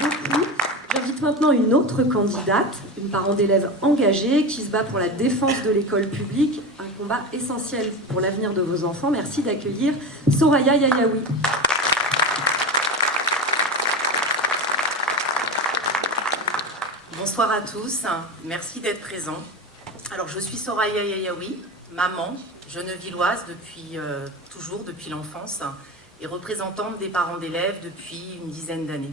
beaucoup. J'invite maintenant une autre candidate, une parent d'élève engagée qui se bat pour la défense de l'école publique, un combat essentiel pour l'avenir de vos enfants. Merci d'accueillir Soraya Yayaoui. Bonsoir à tous, merci d'être présents. Alors je suis Soraya Yayaoui, maman, genevilloise toujours depuis l'enfance et représentante des parents d'élèves depuis une dizaine d'années.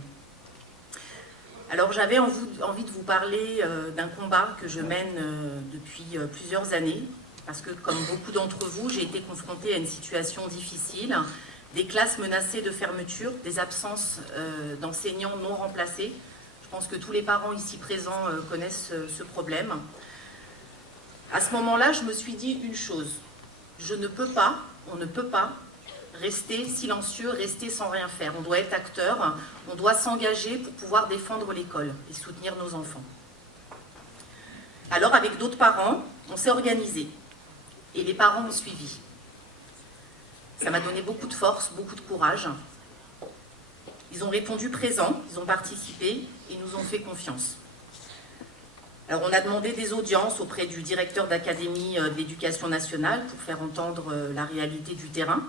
Alors j'avais envie de vous parler d'un combat que je mène depuis plusieurs années, parce que comme beaucoup d'entre vous, j'ai été confrontée à une situation difficile, des classes menacées de fermeture, des absences d'enseignants non remplacés. Je pense que tous les parents ici présents connaissent ce problème. À ce moment-là, je me suis dit une chose, on ne peut pas rester silencieux, rester sans rien faire. On doit être acteur, on doit s'engager pour pouvoir défendre l'école et soutenir nos enfants. Alors, avec d'autres parents, on s'est organisé et les parents m'ont suivi. Ça m'a donné beaucoup de force, beaucoup de courage. Ils ont répondu présents, ils ont participé et nous ont fait confiance. Alors, on a demandé des audiences auprès du directeur d'académie de l'éducation nationale pour faire entendre la réalité du terrain.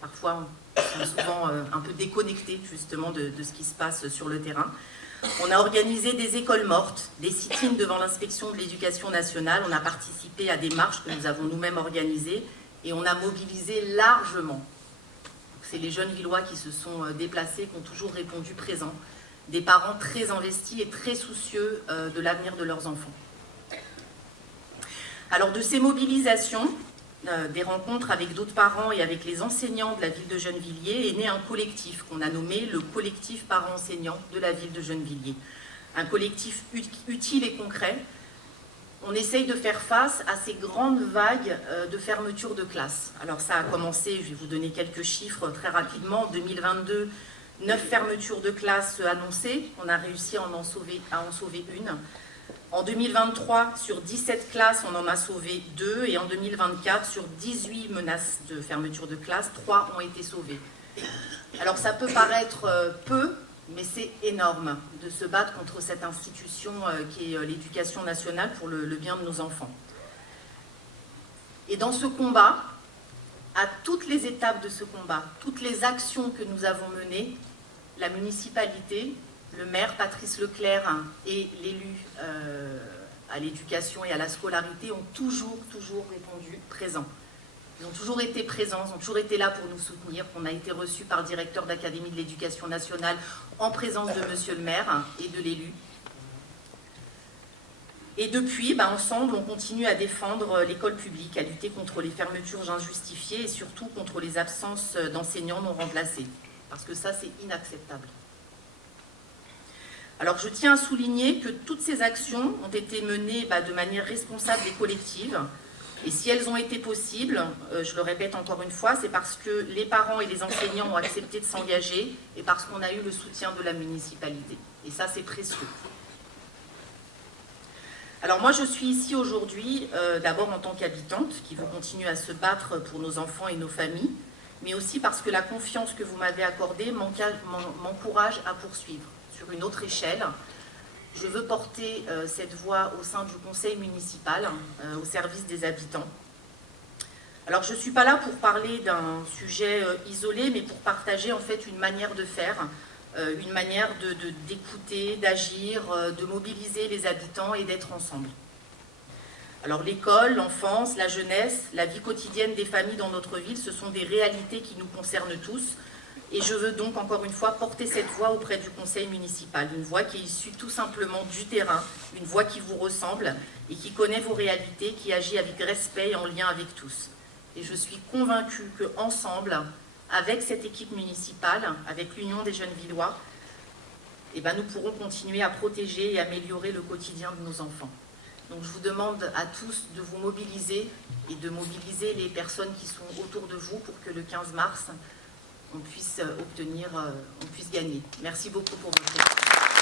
Parfois, on est souvent un peu déconnecté justement de ce qui se passe sur le terrain. On a organisé des écoles mortes, des sit-ins devant l'inspection de l'éducation nationale. On a participé à des marches que nous avons nous-mêmes organisées et on a mobilisé largement. C'est les Gennevillois qui se sont déplacés, qui ont toujours répondu présents. Des parents très investis et très soucieux de l'avenir de leurs enfants. Alors de ces mobilisations, des rencontres avec d'autres parents et avec les enseignants de la ville de Gennevilliers, est né un collectif qu'on a nommé le collectif parents-enseignants de la ville de Gennevilliers. Un collectif utile et concret. On essaye de faire face à ces grandes vagues de fermeture de classe. Alors ça a commencé, je vais vous donner quelques chiffres très rapidement, en 2022, 9 fermetures de classe annoncées, on a réussi à en sauver une. En 2023, sur 17 classes, on en a sauvé 2, et en 2024, sur 18 menaces de fermeture de classe, 3 ont été sauvées. Alors ça peut paraître peu, mais c'est énorme de se battre contre cette institution qui est l'éducation nationale pour le bien de nos enfants. Et dans ce combat, à toutes les étapes de ce combat, toutes les actions que nous avons menées, la municipalité, le maire Patrice Leclerc et l'élu à l'éducation et à la scolarité ont toujours répondu présents. Ils ont toujours été présents, ils ont toujours été là pour nous soutenir. On a été reçus par le directeur d'académie de l'éducation nationale en présence de monsieur le maire et de l'élu. Et depuis, ensemble, on continue à défendre l'école publique, à lutter contre les fermetures injustifiées et surtout contre les absences d'enseignants non remplacés. Parce que ça, c'est inacceptable. Alors, je tiens à souligner que toutes ces actions ont été menées de manière responsable et collective. Et si elles ont été possibles, je le répète encore une fois, c'est parce que les parents et les enseignants ont accepté de s'engager et parce qu'on a eu le soutien de la municipalité. Et ça, c'est précieux. Alors moi, je suis ici aujourd'hui, d'abord en tant qu'habitante, qui veut continuer à se battre pour nos enfants et nos familles, mais aussi parce que la confiance que vous m'avez accordée m'encourage à poursuivre sur une autre échelle. Je veux porter cette voix au sein du conseil municipal, au service des habitants. Alors je ne suis pas là pour parler d'un sujet isolé, mais pour partager en fait une manière de faire, une manière d'écouter, d'agir, de mobiliser les habitants et d'être ensemble. Alors l'école, l'enfance, la jeunesse, la vie quotidienne des familles dans notre ville, ce sont des réalités qui nous concernent tous. Et je veux donc encore une fois porter cette voix auprès du conseil municipal, une voix qui est issue tout simplement du terrain, une voix qui vous ressemble et qui connaît vos réalités, qui agit avec respect et en lien avec tous. Et je suis convaincue qu'ensemble, avec cette équipe municipale, avec l'Union des Gennevillois, nous pourrons continuer à protéger et améliorer le quotidien de nos enfants. Donc je vous demande à tous de vous mobiliser et de mobiliser les personnes qui sont autour de vous pour que le 15 mars, on puisse gagner. Merci beaucoup pour votre écoute.